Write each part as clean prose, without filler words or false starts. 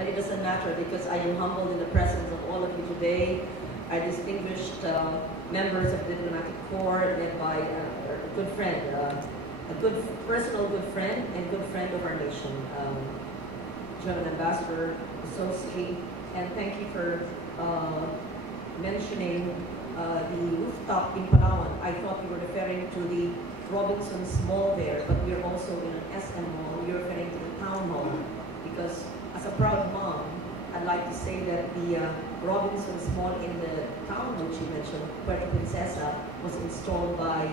but it doesn't matter because I am humbled in the presence of all of you today. Our distinguished members of the diplomatic corps, led by a good friend, a personal good friend and good friend of our nation, German Ambassador Associate, and thank you for mentioning the rooftop in Palawan. I thought you were referring to the Robinson's Mall there, but we're also in an SM Mall. You're referring to the Town Hall, because as a proud mom, I'd like to say that the Robinson's Mall in the town which you mentioned, Puerto Princesa, was installed by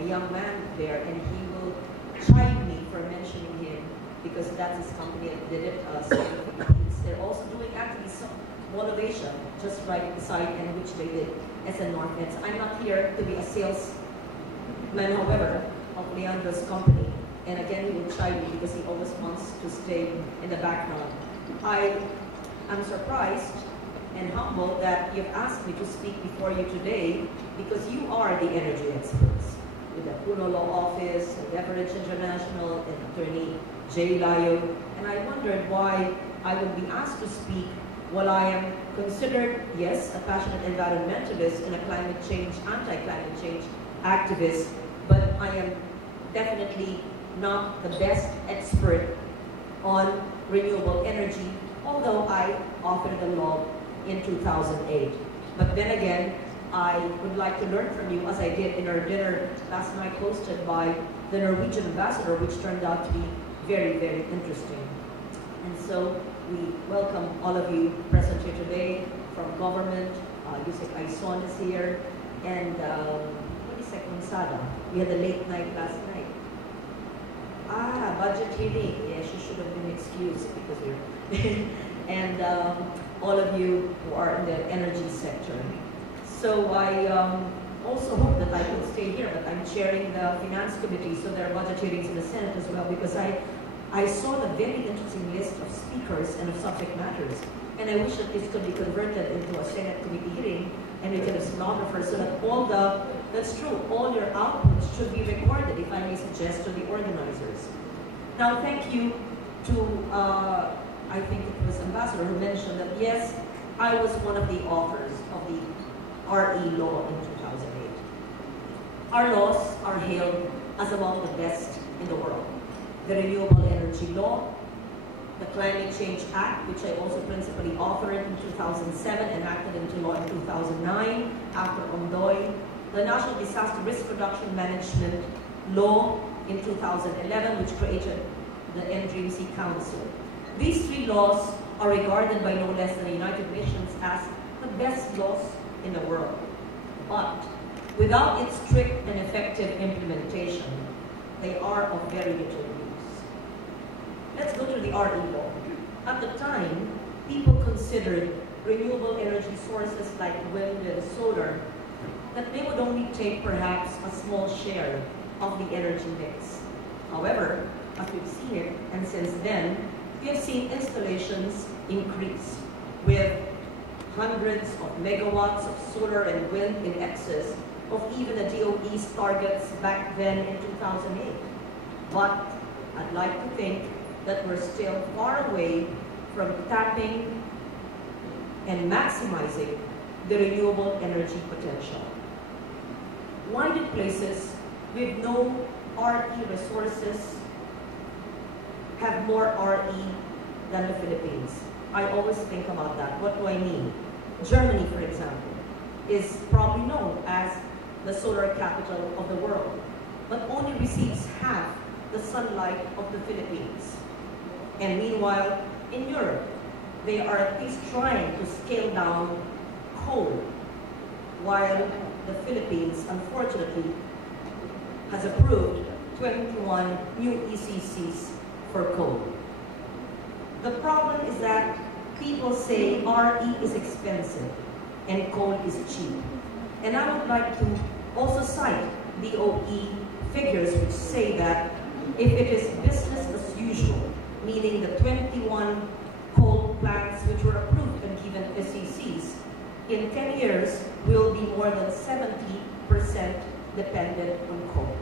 a young man there, and he will chide me for mentioning him because that's his company that did it. They're also doing actually some motivation just right beside and which they did as a North End. I'm not here to be a salesman, however, of Leandro's company. And again, he will chide me because he always wants to stay in the background. I am surprised and humbled that you've asked me to speak before you today because you are the energy experts. With the Puno Law Office, and Beverage International, and Attorney Jay Layo. And I wondered why I would be asked to speak while I am considered, yes, a passionate environmentalist and a climate change, anti-climate change activist, but I am definitely not the best expert on renewable energy, although I authored the law in 2008. But then again, I would like to learn from you, as I did in our dinner last night hosted by the Norwegian ambassador, which turned out to be very, very interesting. And so we welcome all of you present here today from government. Yusek Aison is here, and Yusek Gonzaga. We had a late night last night. Budget hearing. Yeah, she should have been excused because we're and all of you who are in the energy sector. So I also hope that I can stay here, but I'm chairing the Finance Committee, so there are budget hearings in the Senate as well, because I saw the very interesting list of speakers and of subject matters, and I wish that this could be converted into a Senate committee hearing, and we could have stenographers so that all the, that's true, all your outputs should be recorded, if I may suggest to the organizers. Now, thank you to, I think it was Ambassador who mentioned that, yes, I was one of the authors of the RE law in 2008. Our laws are hailed as among the best in the world. The Renewable Energy Law, the Climate Change Act, which I also principally authored in 2007, enacted into law in 2009 after Ondoy, the National Disaster Risk Reduction Management Law in 2011, which created the NDRIMC Council. These three laws are regarded by no less than the United Nations as the best laws in the world. But without its strict and effective implementation, they are of very little use. Let's go to the RE law. At the time, people considered renewable energy sources like wind and solar that they would only take perhaps a small share of the energy mix. However, as we've seen it, and since then, we have seen installations increase with hundreds of megawatts of solar and wind in excess of even the DOE's targets back then in 2008. But I'd like to think that we're still far away from tapping and maximizing the renewable energy potential. Why did places with no RE resources have more RE than the Philippines? I always think about that. What do I mean? Germany, for example, is probably known as the solar capital of the world, but only receives half the sunlight of the Philippines. And meanwhile, in Europe, they are at least trying to scale down coal, while the Philippines, unfortunately, has approved 21 new ECCs for coal. The problem is that people say RE is expensive and coal is cheap. And I would like to also cite DOE figures which say that if it is business as usual, meaning the 21 coal plants which were approved and given SECs, in 10 years will be more than 70% dependent on coal.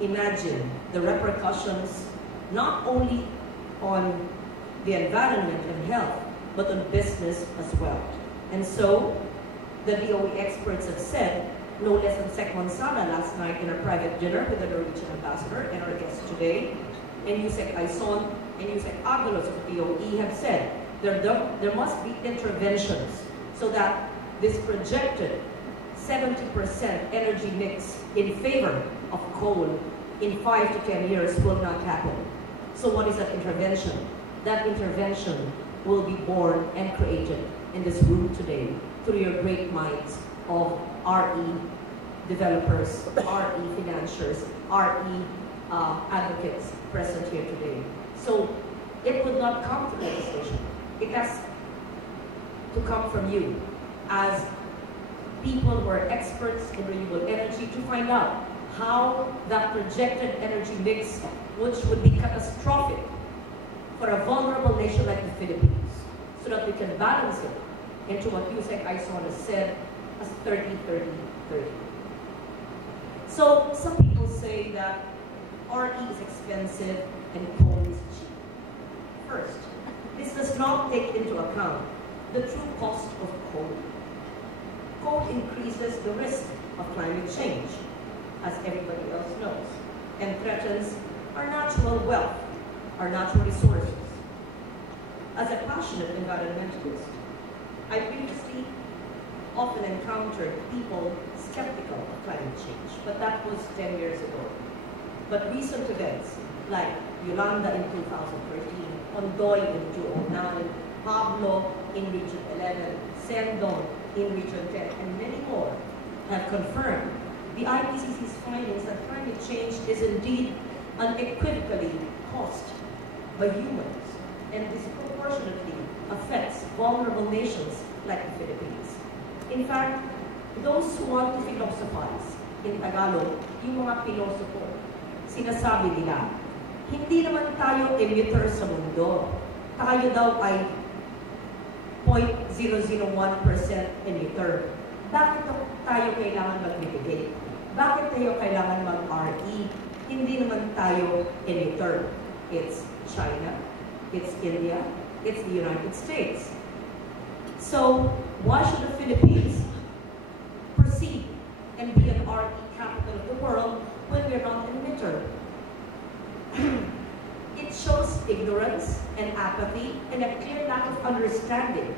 Imagine the repercussions not only on the environment and health, but on business as well. And so, the DOE experts have said, no less than Sec Monsana last night in a private dinner with the Norwegian ambassador and our guest today, and Yusek Aison and Yusek Agalos of DOE have said there must be interventions so that this projected 70% energy mix in favor of coal in 5 to 10 years will not happen. So what is that intervention? That intervention will be born and created in this room today through your great minds of RE developers, RE financiers, RE advocates present here today. So it would not come through legislation. It has to come from you as people who are experts in renewable energy to find out how that projected energy mix, which would be catastrophic for a vulnerable nation like the Philippines, so that we can balance it into what Yusek Aison has said as 30-30-30. So some people say that RE is expensive and coal is cheap. First, this does not take into account the true cost of coal. Coal increases the risk of climate change, as everybody else knows, and threatens our natural wealth, our natural resources. As a passionate environmentalist, I previously often encountered people skeptical of climate change, but that was 10 years ago. But recent events like Yolanda in 2013, Ondoy in 2009, Pablo in Region 11, Sendong in Region 10, and many more have confirmed the IPCC's findings that climate change is indeed unequivocally caused by humans and disproportionately affects vulnerable nations like the Philippines. In fact, those who want to philosophize in Tagalog, yung mga pilosopo, sinasabi nila, hindi naman tayo emitter sa mundo. Tayo daw ay 0.001% emitter. Bakit tayo kailangan mag-mitigate? Bakit tayo kailangan mag-RE? Hindi naman tayo emitter. It's China, it's India, it's the United States. So, why should the Philippines proceed and be an RE capital of the world when we're not an emitter? It shows ignorance and apathy and a clear lack of understanding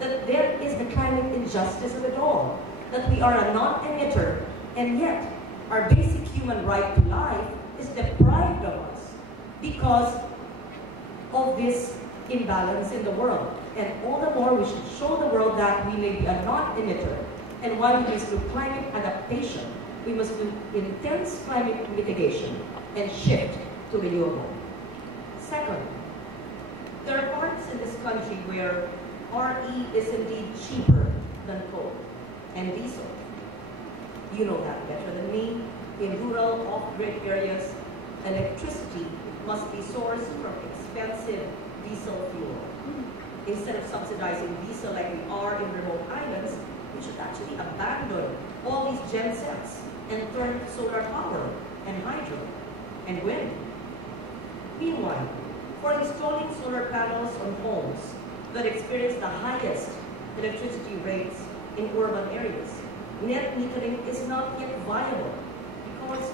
that there is the climate injustice of it all, that we are a non-emitter, and yet our basic human right to life is deprived of us because of this imbalance in the world. And all the more we should show the world that we may be a non-emitter, and while we must do climate adaptation, we must do intense climate mitigation and shift to renewable. Second, there are parts in this country where RE is indeed cheaper than coal and diesel. You know that better than me. In rural, off-grid areas, electricity must be sourced from expensive diesel fuel. Instead of subsidizing diesel like we are in remote islands, we should actually abandon all these gensets and turn to solar power and hydro and wind. Meanwhile, for installing solar panels on homes that experience the highest electricity rates in urban areas, net metering is not yet viable because,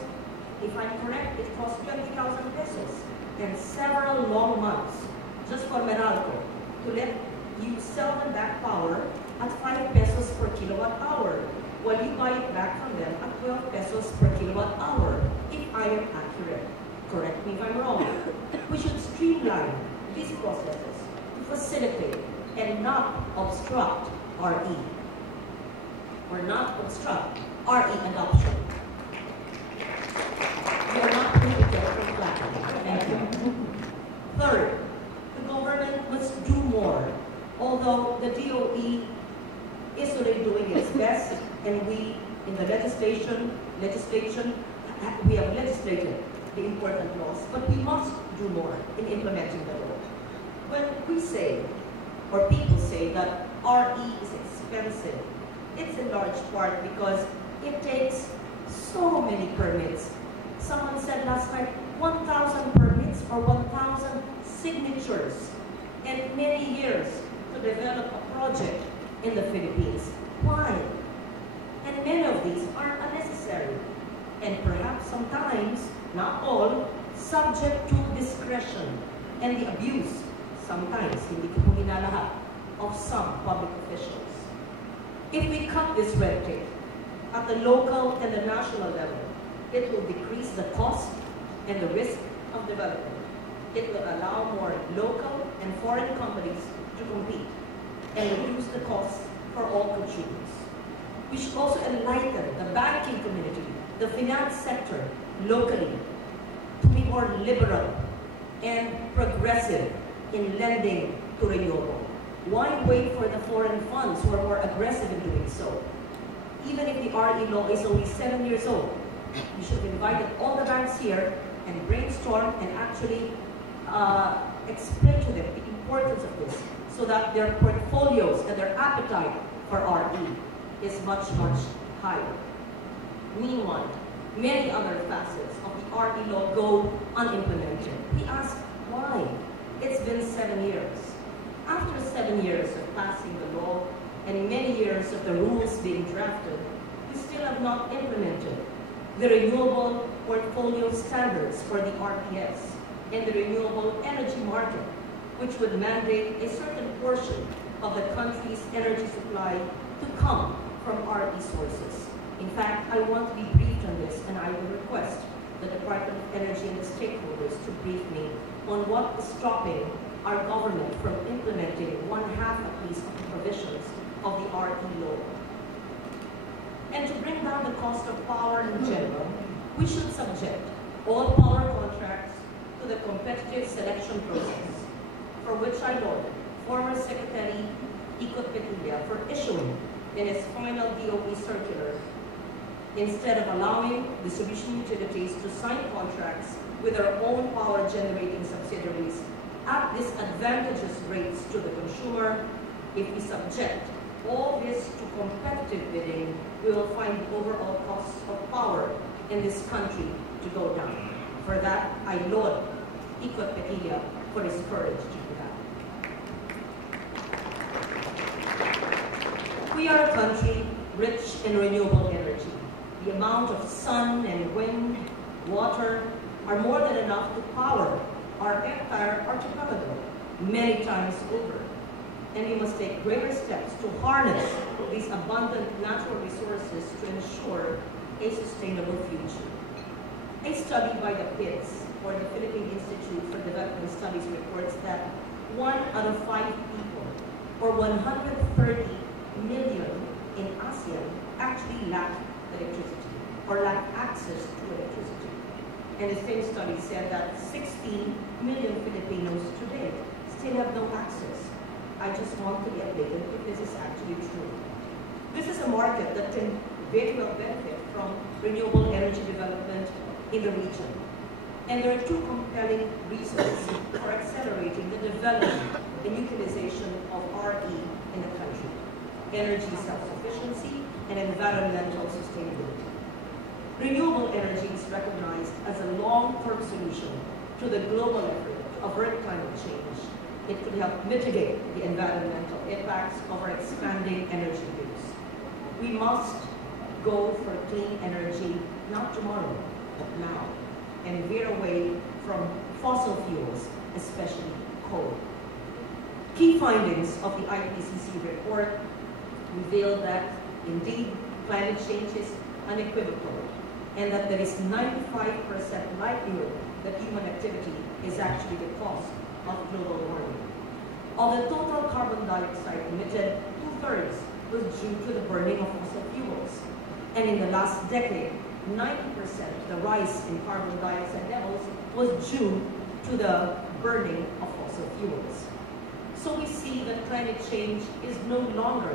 if I'm correct, it costs 20,000 pesos and several long months just for Meralco to let you sell them back power at 5 pesos per kilowatt hour, while you buy it back from them at 12 pesos per kilowatt hour, if I am accurate. Correct me if I'm wrong. We should streamline these processes to facilitate and not obstruct RE, or not obstruct RE adoption. We are not going to get from flattening. Thank you. Third, the government must do more. Although the DOE is already doing its best, and we, in the legislation, we have legislated the important laws, but we must do more in implementing the law. When we say, or people say, that RE is expensive, it's in large part because it takes so many permits. Someone said last night, 1,000 permits or 1,000 signatures and many years to develop a project in the Philippines. Why? And many of these are unnecessary, and perhaps sometimes, not all, subject to discretion and the abuse, sometimes, hindi ko po ginalahat, of some public officials. If we cut this red tape at the local and the national level, it will decrease the cost and the risk of development. It will allow more local and foreign companies to compete and reduce the costs for all consumers. We should also enlighten the banking community, the finance sector locally, to be more liberal and progressive in lending to renewable. Why wait for the foreign funds who are more aggressive in doing so? Even if the RE law is only 7 years old, you should invite all the banks here and brainstorm and actually explain to them the importance of this so that their portfolios and their appetite for RE is much, much higher. Meanwhile, many other facets of the RE law go unimplemented. We ask why? It's been 7 years. After 7 years of passing the law and many years of the rules being drafted, we still have not implemented the renewable portfolio standards for the RPS and the renewable energy market, which would mandate a certain portion of the country's energy supply to come from RE sources. In fact, I want to be briefed on this, and I will request the Department of Energy and the stakeholders to brief me on what is stopping our government from implementing 1/2 at least of the provisions of the RE law. And to bring down the cost of power in general, we should subject all power contracts to the competitive selection process, for which I lauded former Secretary Petilla for issuing in his final DOE circular, instead of allowing distribution utilities to sign contracts with their own power generating subsidiaries at disadvantageous rates to the consumer. If we subject all this to competitive bidding, we will find the overall costs of power in this country to go down. For that, I laud Petilla for his courage to do that. We are a country rich in renewable energy. The amount of sun and wind, water are more than enough to power our entire archipelago many times over. And we must take greater steps to harness these abundant natural resources to ensure a sustainable future. A study by the PIDS, or the Philippine Institute for Development Studies, reports that 1 out of 5 people, or 130 million in ASEAN, actually lack electricity, or lack access to electricity. And the same study said that 16 million Filipinos today still have no access. I just want to be updated if this is actually true. This is a market that can very well benefit from renewable energy development in the region. And there are 2 compelling reasons for accelerating the development and utilization of RE in the country: energy self-sufficiency and environmental sustainability. Renewable energy is recognized as a long-term solution to the global effort to avert climate change. It could help mitigate the environmental impacts of our expanding energy use. We must go for clean energy, not tomorrow, but now, and veer away from fossil fuels, especially coal. Key findings of the IPCC report reveal that, indeed, climate change is unequivocal, and that there is 95% likelihood that human activity is actually the cause of global warming. Of the total carbon dioxide emitted, 2/3 was due to the burning of fossil fuels. And in the last decade, 90% of the rise in carbon dioxide levels was due to the burning of fossil fuels. So we see that climate change is no longer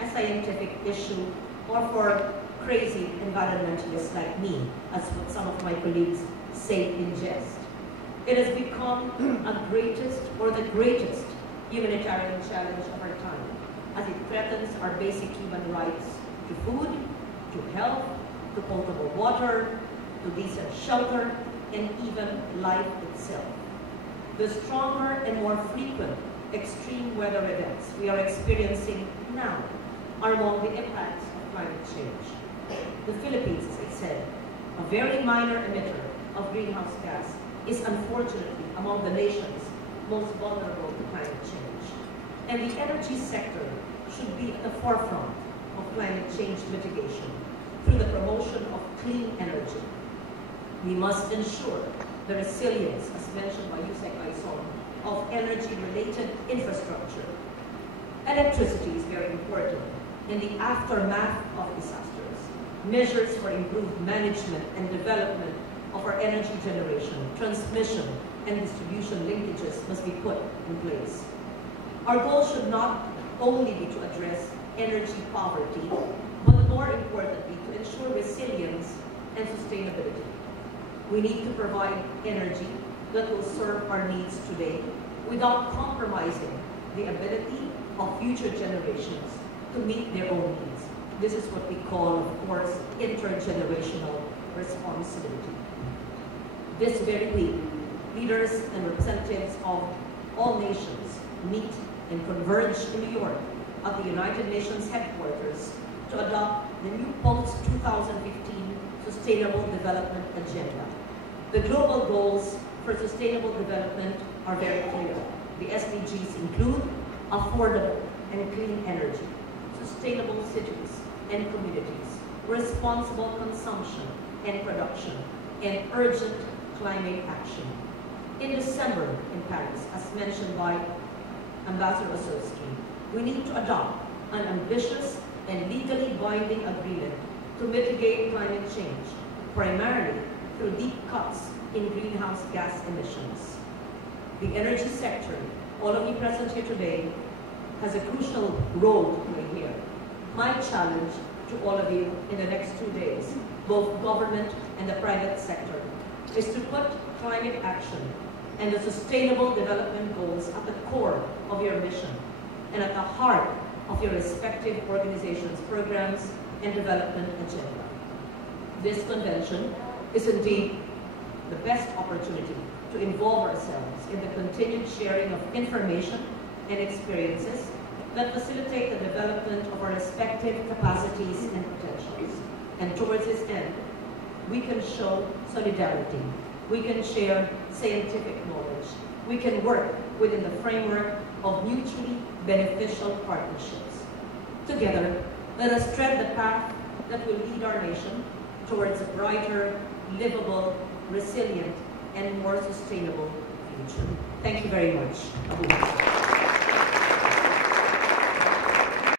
a scientific issue or for crazy environmentalists like me, as what some of my colleagues say in jest. It has become the greatest humanitarian challenge of our time, as it threatens our basic human rights to food, to health, to potable water, to decent shelter, and even life itself. The stronger and more frequent extreme weather events we are experiencing now are among the impacts of climate change. The Philippines, as I said, a very minor emitter of greenhouse gas, is unfortunately among the nations most vulnerable to climate change. And the energy sector should be at the forefront of climate change mitigation through the promotion of clean energy. We must ensure the resilience, as mentioned by Yusek Aison, of energy-related infrastructure. Electricity is very important in the aftermath of disasters. Measures for improved management and development of our energy generation, transmission, and distribution linkages must be put in place. Our goal should not only be to address energy poverty, but more importantly, to ensure resilience and sustainability. We need to provide energy that will serve our needs today without compromising the ability of future generations to meet their own needs. This is what we call, of course, intergenerational responsibility. This very week, leaders and representatives of all nations meet and converge in New York at the United Nations headquarters to adopt the new post-2015 Sustainable Development Agenda. The global goals for sustainable development are very clear. The SDGs include affordable and clean energy, sustainable cities and communities, responsible consumption and production, and urgent climate action. In December in Paris, as mentioned by Ambassador Osowski, we need to adopt an ambitious and legally binding agreement to mitigate climate change, primarily through deep cuts in greenhouse gas emissions. The energy sector, all of you present here today, has a crucial role to play here. My challenge to all of you in the next 2 days, both government and the private sector, is to put climate action and the sustainable development goals at the core of your mission and at the heart of your respective organizations' programs and development agenda. This convention is indeed the best opportunity to involve ourselves in the continued sharing of information and experiences that facilitate the development of our respective capacities and potentials. And towards this end, we can show solidarity, we can share scientific knowledge, we can work within the framework of mutually beneficial partnerships. Together, let us tread the path that will lead our nation towards a brighter, livable, resilient, and more sustainable future. Thank you very much.